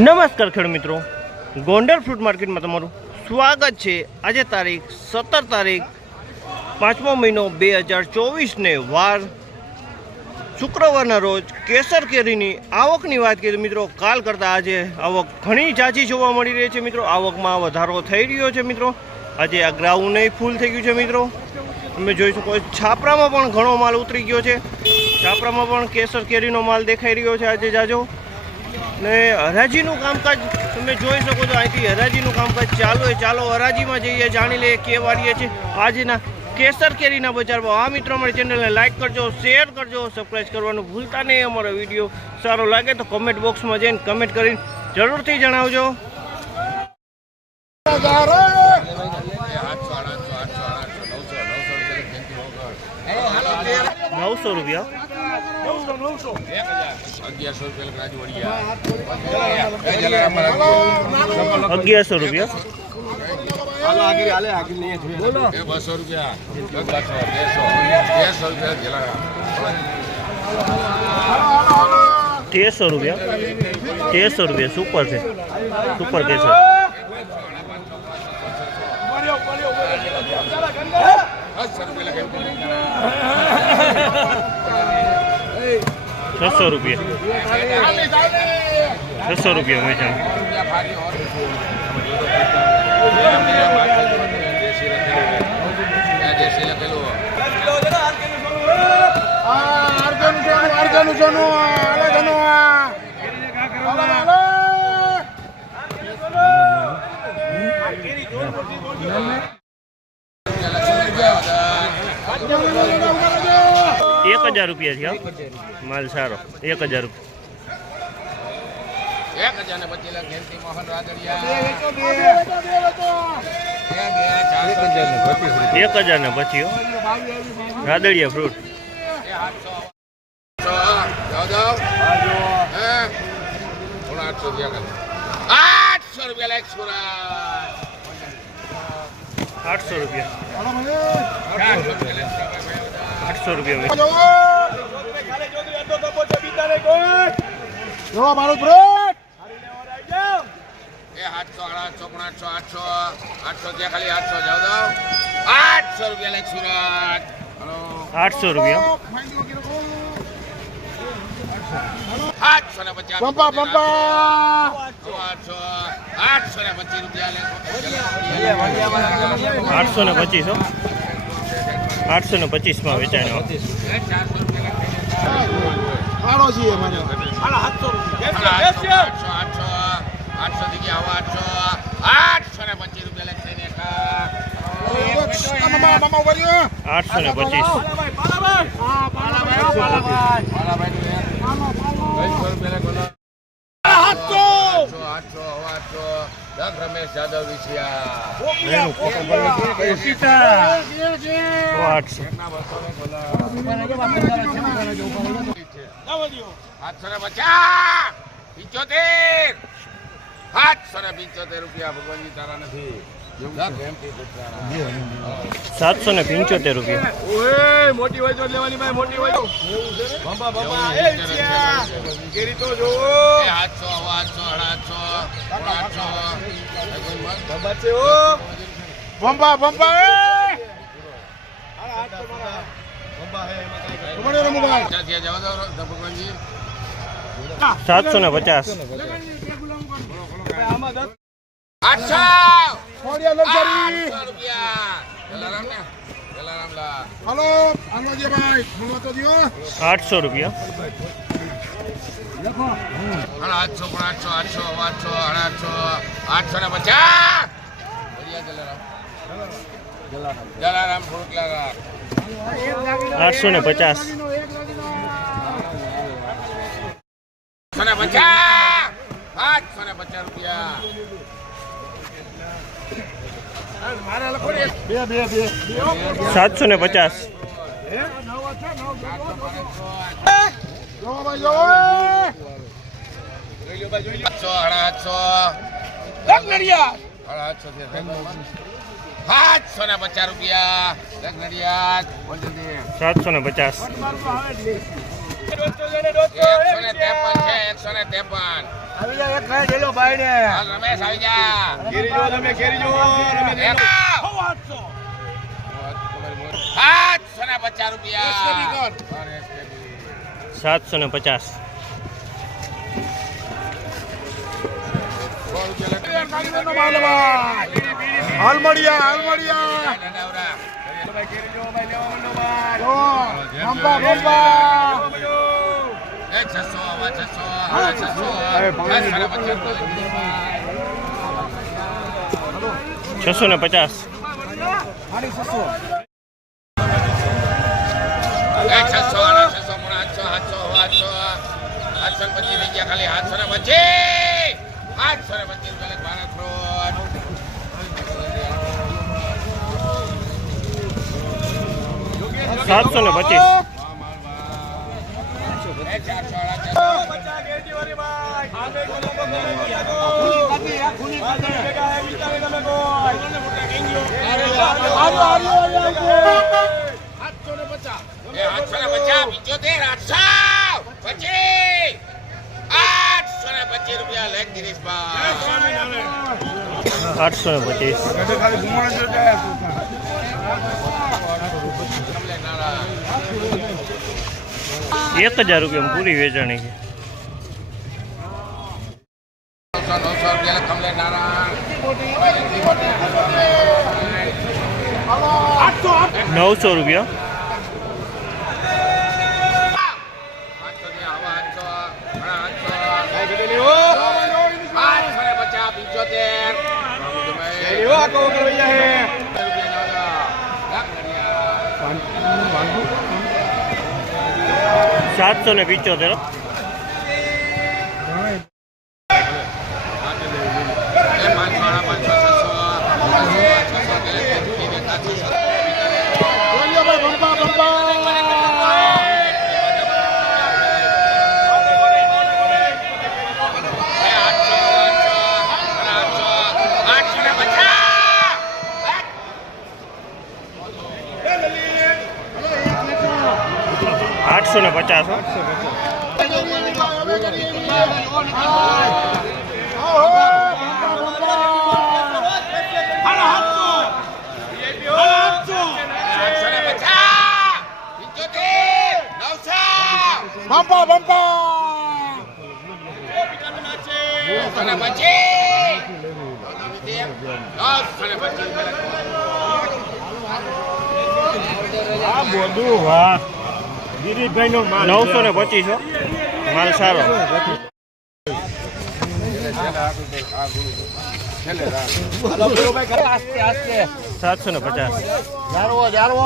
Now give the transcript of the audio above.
નમસ્કાર ખેડૂત મિત્રો, ગોંડલ ફ્રૂટ માર્કેટમાં તમારું સ્વાગત છે। આજે તારીખ 17 તારીખ 5મો મહિનો 2024ને વાર શુક્રવારના રોજ કેસર કેરીની આવકની વાત કરીએ મિત્રો, કાલ કરતાં આજે આવક ઘણી ઝાઝી જોવા મળી રહી છે મિત્રો। આવકમાં વધારો થઈ રહ્યો છે મિત્રો। આજે આ ગ્રાઉન્ડ ફૂલ થઈ ગયું છે મિત્રો। તમે જોઈ શકો છાપરામાં પણ ઘણો માલ ઉતરી ગયો છે। છાપરામાં પણ કેસર કેરીનો માલ દેખાઈ રહ્યો છે આજે જાજો। ને હરાજીનું કામકાજ તમે જોઈ શકો છો, અહીંથી હરાજીનું કામકાજ ચાલુ છે। ચાલો હરાજીમાં જઈએ, જાણી લઈએ કેવા રહીએ છે આજના કેસર કેરીના બજાર ભાવ। આ મિત્રો અમારી ચેનલને લાઇક કરજો, શેર કરજો, સબસ્ક્રાઈબ કરવાનું ભૂલતા નહીં। અમારો વિડીયો સારો લાગે તો કમેન્ટ બોક્સમાં જઈને કમેન્ટ કરીને જરૂરથી જણાવજો। 900 રૂપિયા, 1100 રૂપિયા, 1300 રૂપિયા, 1300 રૂપિયા સુપર છે, સુપર કેસર। 600 રૂપિયા, 600 રૂપિયા વેચાણ। 1000 રૂપિયા થયા માલ સારો। 1000 રૂપિયા, 1000 ને પછી રાદડિયા ફ્રૂટ 800 રૂપિયા, 800 રૂપિયા। પંપા પંપા 825, 825 માં વેચાણ। રમેશ જાદવ વિછિયા 775 રૂપિયા। ભગવાનજી તારા નથી 775 રૂપિયા। મોટી હોય તો લેવાની ભાઈ, મોટી હોય બંબા બંબા કેરી તો જો 800 બંબા બંબા 750, 800 રૂપિયા। 750 રૂપિયા। 750। 153 છે, 153 આવી જા એક ખાય ઢેલો ભાઈ ને રમેશ આવી જા. કેરી જો તમે કેરી જો રમેશ એક આવ. 750 રૂપિયા. 750. હાલમડિયા નવરા. કેરી જો ભાઈ લેવા માંડો ભાઈ રંપા રંપા એ 600 આવા 600. 650. આની 600 એ 600 આના 600 પૂરા 800 850 થઈ ગયા ખાલી 825. 825 રૂપિયા ભારત રોડ. 725. એ 400 એ 850 75 825 રૂપિયા લેખ ગિરીશભાઈ. 825. ખાલી ઘુમાણ જો જાય કમલે નારા. 1000 રૂપિયામાં પૂરી વેચાણી છે. 900 રૂપિયા કમલે નારા. 900 રૂપિયા. 775. આઠસો ને 50. બંપા બંપા આ બોધું વાહ ગિરીશભાઈ નો 925. માલ સારો. 750. જારવો